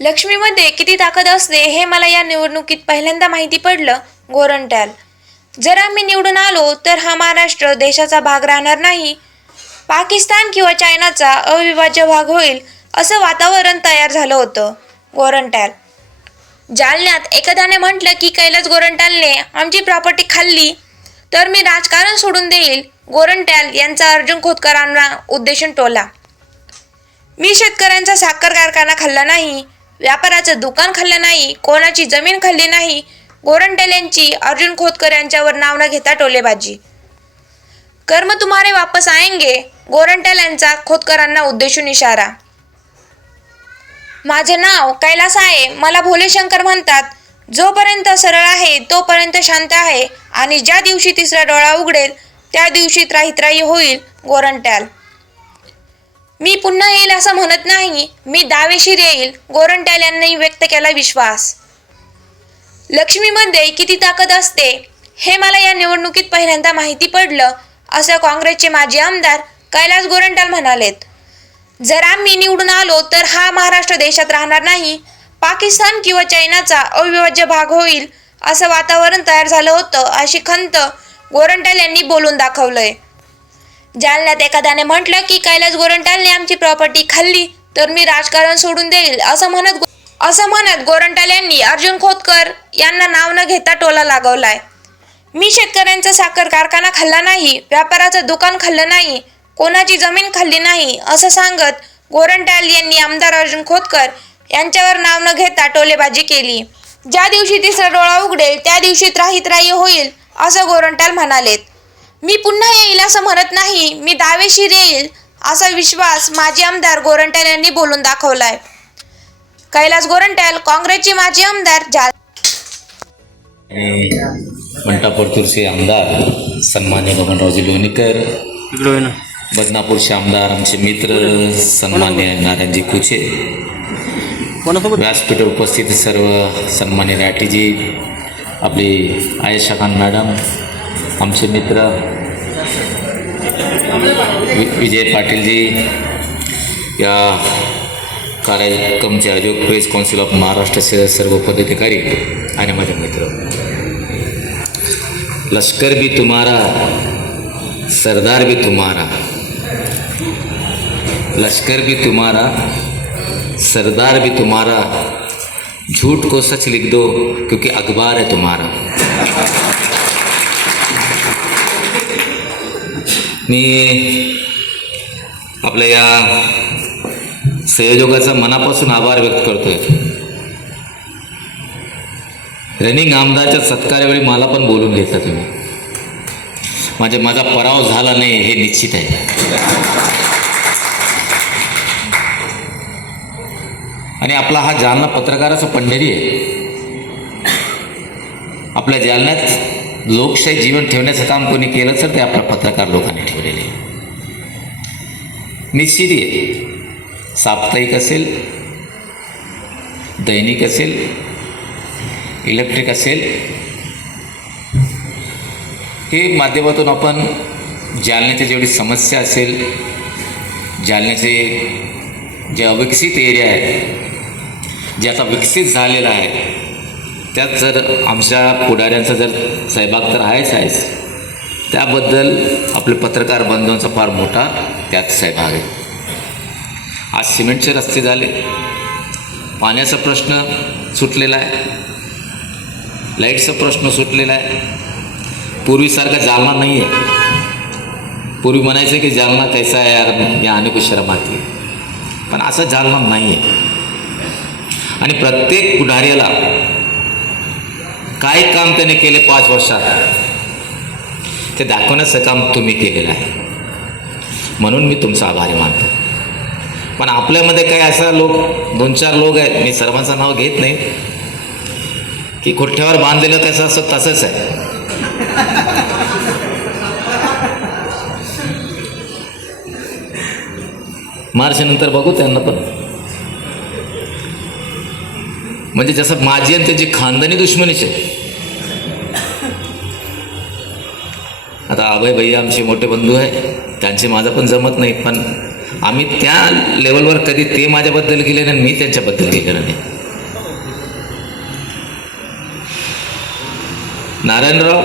लक्ष्मीमध्ये किती ताकद असते हे मला या निवडणुकीत पहिल्यांदा माहिती पडलं गोरंट्याल. जर आम्ही निवडून आलो तर हा महाराष्ट्र देशाचा भाग राहणार नाही. पाकिस्तान किंवा चायनाचा अविभाज्य भाग होईल असं वातावरण तयार झालं होतं गोरंट्याल. जालन्यात एखाद्याने म्हटलं की कैलास गोरंट्यालने आमची प्रॉपर्टी खाल्ली तर मी राजकारण सोडून देईल. गोरंट्याल यांचा अर्जुन खोतकरांना उद्देशून टोला. मी शेतकऱ्यांचा साखर कारखाना खाल्ला नाही व्यापाराचं दुकान खाल्लं नाही कोणाची जमीन खाल्ली नाही गोरंटेल यांची अर्जुन खोतकर यांच्यावर नाव न घेता टोलेबाजी. कर्म तुम्हारे वापस आएंगे गोरंटेल यांचा खोतकरांना उद्देशून इशारा. माझे नाव कैलास आहे मला भोलेशंकर म्हणतात जोपर्यंत सरळ आहे तोपर्यंत शांत आहे आणि ज्या दिवशी तिसरा डोळा उघडेल त्या दिवशी त्राहित्राही होईल गोरंट्याल. मी पुन्हा येईल असं म्हणत नाही. मी दावेशीर येईल. गोरंट्याल यांनी व्यक्त केला विश्वास. लक्ष्मीमध्ये किती ताकद असते. हे मला या निवडणुकीत पहिल्यांदा माहिती पडलं असं काँग्रेसचे माजी आमदार कैलास गोरंट्याल म्हणालेत. जर आम्ही निवडून आलो तर हा महाराष्ट्र देशात राहणार नाही. पाकिस्तान किंवा चायनाचा अविभाज्य भाग होईल असं वातावरण तयार झालं होतं अशी खंत गोरंट्याल यांनी बोलून दाखवलंय. जालन्यात एखाद्याने म्हटलं की कैलास गोरंटालने आमची प्रॉपर्टी खाल्ली तर मी राजकारण सोडून देईल. असं म्हणत असं म्हणत गोरंटाल यांनी अर्जुन खोतकर यांना नाव न घेता टोला लागवलाय. मी शेतकऱ्यांचा साखर कारखाना खाल्ला नाही व्यापाराचं दुकान खाल्लं नाही कोणाची जमीन खाल्ली नाही असं सांगत गोरंट्याल यांनी आमदार अर्जुन खोतकर यांच्यावर नाव न घेता टोलेबाजी केली. ज्या दिवशी तिसरा डोळा उघडेल त्या दिवशी त्राही त्राही होईल असं गोरंट्याल म्हणालेत. मी पुन्हा येईल असं म्हणत नाही. मी दावेशीर येईल असा विश्वास माजी आमदार गोरंट्याल यांनी बोलून दाखवलाय. कैलास गोरंट्याल काँग्रेसचे माजी आमदार जाल आणि मंटा परतूरचे आमदार सन्मान्य बबनरावजी लोणीकर. बदनापूरचे आमदार आमचे मित्र सन्मान्य नारायणजी कुचे. व्यासपीठावर उपस्थित सर्व सन्मान्य राठीजी आपली आयशा खान मॅडम आमचे मित्र विजय विजय पाटीलजी या कार्यक्रमचे आयोजक, प्रेस काउन्सिल ऑफ़ महाराष्ट्राचे सर्व पदाधिकारी आणि माझे मित्र. लष्कर भी तुम्हारा, सरदार भी तुम्हारा. लश्कर भी तुम्हारा, सरदार भी तुम्हारा. झूठ को सच लिख दो, क्योंकि अखबार है तुम्हारा. मी आपल्या या संयोजकाचा मनापासून आभार व्यक्त करतोय. रनिंग आमदारच्या सत्कारावेळी मला पण बोलून घेतला तुम्ही. म्हणजे माझा पराव झाला नाही हे निश्चित आहे. आणि आपला हा जालना पत्रकाराचा पंढरी आहे. आपल्या जालन्यात लोकशाही जीवन ठेवण्याचं काम कोणी केलं तर ते आपल्या पत्रकार लोकांनी ठेवलेले निश्चित आहे. साप्ताहिक असेल दैनिक असेल इलेक्ट्रिक असेल हे माध्यमातून आपण जालन्याची जेवढी समस्या असेल जालन्याचे जे अविकसित एरिया आहे जे आता विकसित झालेला आहे त्यात जर आमच्या पुढाऱ्यांचा जर सहभाग तर आहेच आहेच. त्याबद्दल आपले पत्रकार बंधूंचा फार मोठा त्यात सहभाग आहे. आज सिमेंटचे रस्ते झाले. पाण्याचा प्रश्न सुटलेला आहे. लाईटचा प्रश्न सुटलेला आहे. पूर्वीसारखा जालना नाही आहे. पूर्वी म्हणायचं की जालना कैसा आहे यार या अनेक शरम पण असं जालना नाही आहे. आणि प्रत्येक पुढाऱ्याला काय काम त्याने केले पाच वर्षात? ते दाखवण्याचं काम तुम्ही केलेलं आहे. म्हणून मी तुमचा आभारी मानतो. पण आपल्यामध्ये काही असा लोक दोन चार लोक आहेत मी सर्वांचं नाव घेत नाही. की खुट्ट्यावर बांधलेलं त्याचं असं तसंच आहे. मार्चनंतर बघू त्यांना पण. म्हणजे जसं माझी आणि त्याची खानदानी दुश्मनीच आहे आता अभय भैया आमचे मोठे बंधू आहे त्यांचे माझं पण जमत नाही पण आम्ही त्या लेवलवर कधी ते माझ्याबद्दल गेले नाही मी त्यांच्याबद्दल गेलेलं नाही. नारायणराव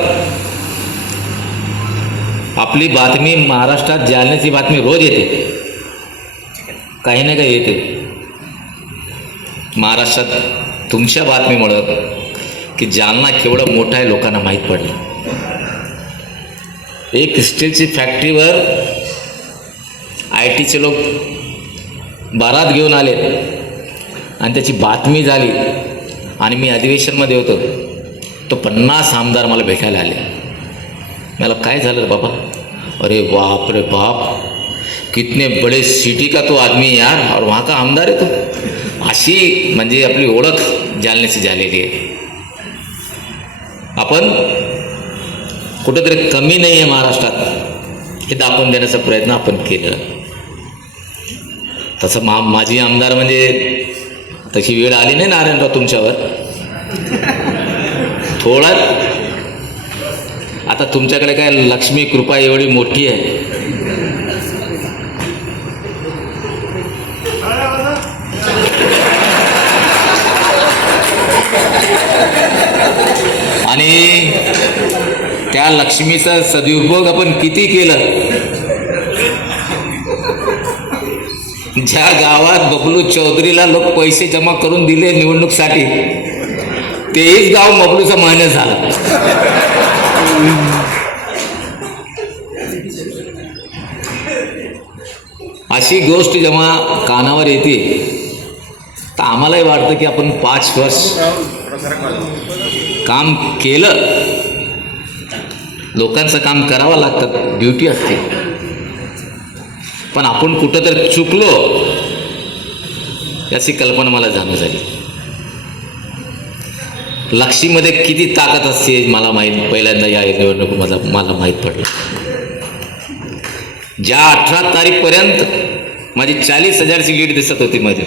आपली बातमी महाराष्ट्रात जालन्याची बातमी रोज येते. काही ना काही येते. महाराष्ट्रात तुमच्या बातमीमुळं की जालना केवढं मोठं आहे लोकांना माहीत पडलं. एक स्टीलची फॅक्टरीवर आय टीचे लोक बारात घेऊन आले आणि त्याची बातमी झाली आणि मी अधिवेशनमध्ये होतो. तो पन्नास आमदार मला भेटायला आले. मला काय झालं रे बाबा? अरे बाप रे बाप. कितने बड़े सिटी का तो आदमी है यार और वहाँ का आमदार आहे तो। अशी म्हणजे आपली ओळख जालन्याची झालेली आहे. आपण कुठंतरी कमी नाही आहे महाराष्ट्रात. हे दाखवून देण्याचा प्रयत्न आपण केलं. तसं मा माझी आमदार म्हणजे तशी वेळ आली नाही नारायणराव तुमच्यावर. थोडा आता तुमच्याकडे काय लक्ष्मी कृपा एवढी मोठी आहे. त्या लक्ष्मीचा सदुपयोग आपण किती केलं? ज्या गावात बबलू चौधरीला लोक पैसे जमा करून दिले निवडणूकसाठी तेच गाव बबलूचं मान्य झालं. अशी गोष्ट जेव्हा कानावर येते तर आम्हालाही वाटतं की आपण पाच वर्ष काम केलं. लोकांचं काम करावं लागतं. ड्युटी असते. पण आपण कुठं तर चुकलो याची कल्पना मला जाणं झाली. लक्षीमध्ये किती ताकद असते मला माहीत पहिल्यांदा या निवडणूक मला मला माहीत पडलं. ज्या अठरा तारीखपर्यंत माझी चाळीस हजारची लीड दिसत होती मध्ये.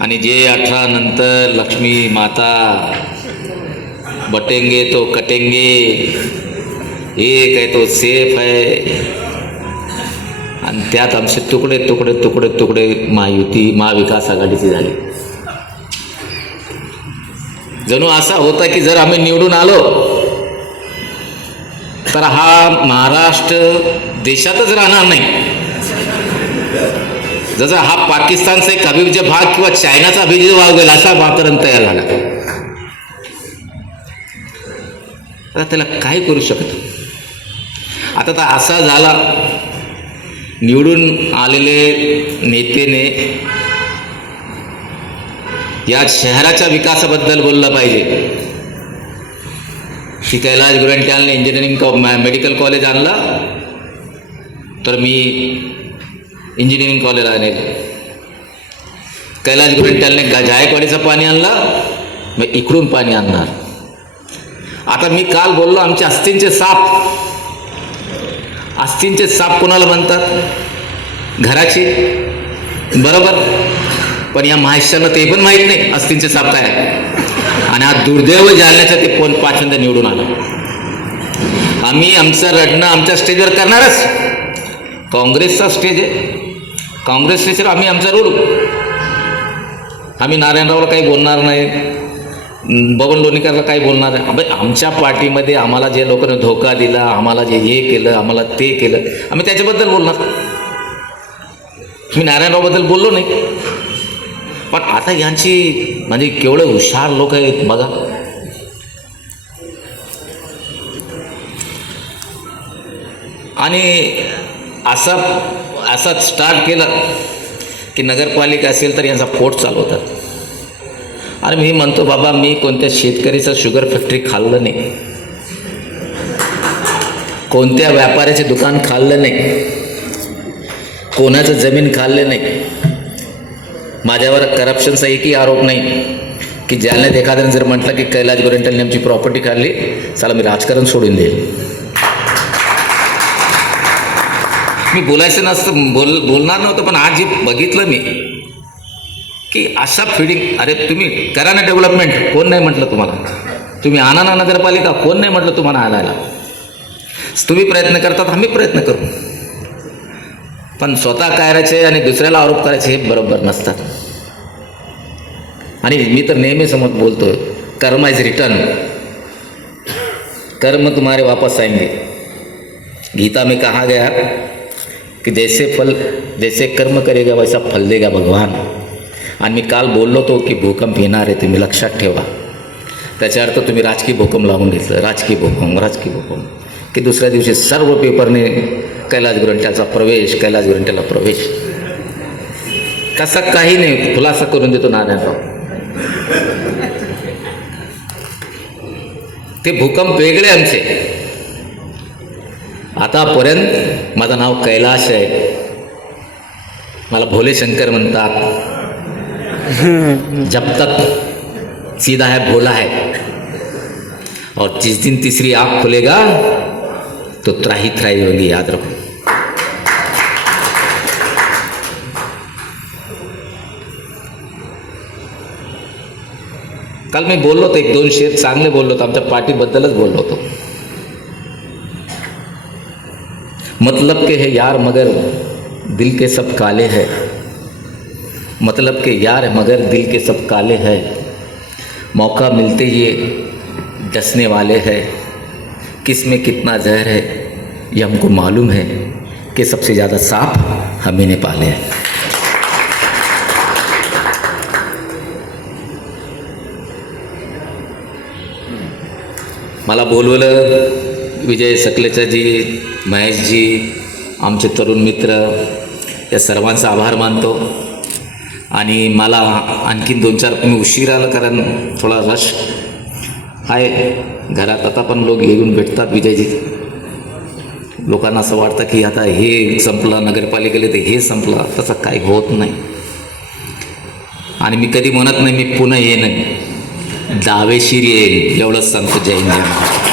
आणि जे अठरा नंतर लक्ष्मी माता बटेंगे तो कटेंगे। एक आहे तो सेफ आहे आणि त्यात आमचे तुकडे तुकडे तुकडे तुकडे महायुती महाविकास आघाडीची झाली. जणू असा होता की जर आम्ही निवडून आलो तर हा महाराष्ट्र देशातच राहणार नाही. जसा हा पाकिस्तानचा एक अभिजय भाग किंवा चायनाचा अभिजय भाग होईल असा वातावरण तयार झाला. आता त्याला काय करू शकत? आता तर असा झाला. निवडून आलेले नेतेने या शहराच्या विकासाबद्दल बोललं पाहिजे. की कैलाश गुरंट्यालने इंजिनिअरिंग कॉ मेडिकल कॉलेज आणलं. तर मी इंजिनिअरिंग कॉलेज आणेल. कैलाश गुरंट्यालने जायकवाडीचं पाणी आणलं. मग इकडून पाणी आणणार. आता मी काल बोललो आमचे अस्थिंचे साप. अस्थिंचे साप कोणाला म्हणतात घराचे. बरोबर? पण या महाराष्ट्राला ते पण माहीत नाही अस्तींचे साप काय आहे. आणि हा दुर्दैव जालण्याचा ते कोण पाचंदा निवडून आलं. आम्ही आमचं रडणं आमच्या स्टेजवर करणारच. काँग्रेसचा स्टेज आहे. काँग्रेस स्टेजवर आम्ही आमचा रोड. आम्ही नारायणरावला काही बोलणार नाही. बबन लोणीकरला काही बोलणार नाही अबे आमच्या पार्टीमध्ये आम्हाला जे लोकांनी धोका दिला आम्हाला जे हे केलं आम्हाला ते केलं आम्ही त्याच्याबद्दल बोलणार. मी नारायणरावबद्दल बोललो नाही. पण आता यांची म्हणजे केवढे हुशार लोक आहेत बघा. आणि असा असा स्टार्ट केलं की नगरपालिका असेल तर यांचा पोट चालवतात. आणि मी म्हणतो बाबा मी कोणत्या शेतकरीचं शुगर फॅक्टरी खाल्लं नाही. कोणत्या व्यापाऱ्याचे दुकान खाल्लं नाही. कोणाचं जमीन खाल्लं नाही. माझ्यावर करप्शनचा एकही आरोप नाही की ज्याने एखाद्याने जर म्हटलं की कैलाश गोरेंटलने आमची प्रॉपर्टी खाल्ली चला मी राजकारण सोडून देईल. मी बोलायचं नसतं बोल बोलणार नव्हतं पण आज जे बघितलं मी. की अशा फिडिंग अरे तुम्ही करा ना डेव्हलपमेंट कोण नाही म्हटलं तुम्हाला? तुम्ही आणा ना नगरपालिका कोण नाही म्हटलं तुम्हाला आणायला? तुम्ही प्रयत्न करतात आम्ही प्रयत्न करू. पण स्वतः करायचे आणि दुसऱ्याला आरोप करायचे हे बरोबर नसतात. आणि मी तर नेहमी समोर बोलतो कर्म इज रिटर्न कर्म तुम्हारे वापस आएंगे. गीता में कहा गया की जैसे फल जैसे कर्म करेगा वैसा फल देगा भगवान. आणि मी काल बोललो तो की भूकंप येणार आहे तुम्ही लक्षात ठेवा. त्याच्या अर्थ तुम्ही राजकीय भूकंप लावून घेतलं राजकीय भूकंप राजकीय भूकंप. की दुसऱ्या दिवशी सर्व पेपरने कैलास गुरंट्याचा प्रवेश कैलास गुरंट्याला प्रवेश. कसा काही नाही खुलासा करून देतो नारायणराव ते भूकंप वेगळे आमचे. आतापर्यंत माझं नाव कैलाश आहे. मला भोले शंकर म्हणतात. जब तक सीधा है भोला है। और जिस दिन तीसरी आँख खुलेगा तो त्राही त्राही होगी, याद रखो। काल मी बोललो होतो एक दोन शेर चांगले बोललो होतो आमच्या पार्टीबद्दलच बोललो होतो मतलब के है, यार, मगर दिल के सब काले हैं। मतलब के यार मगर दिल के सब काले हैं। मौका मिलते ये डसने वाले हैं। किसमें कितना जहर है, ये हमको मालूम है कि सबसे ज़्यादा सांप हम ही पाले हैं। मला बोलवलं, विजय सकलेचाजी महेशजी आमचे तरुण मित्र, या सर्वांचा आभार मानतो। आणि मला आणखीन दोन चार मी उशीर आलं कारण थोडा रश आहे. घरात आता पण लोक येऊन भेटतात विजयजी. लोकांना असं वाटतं की आता हे संपलं नगरपालिकेला तर हे संपलं तसं काही होत नाही. आणि मी कधी म्हणत नाही मी पुन्हा येईन. दावेशीर येईल एवढंच सांगतो जय हिंद. जय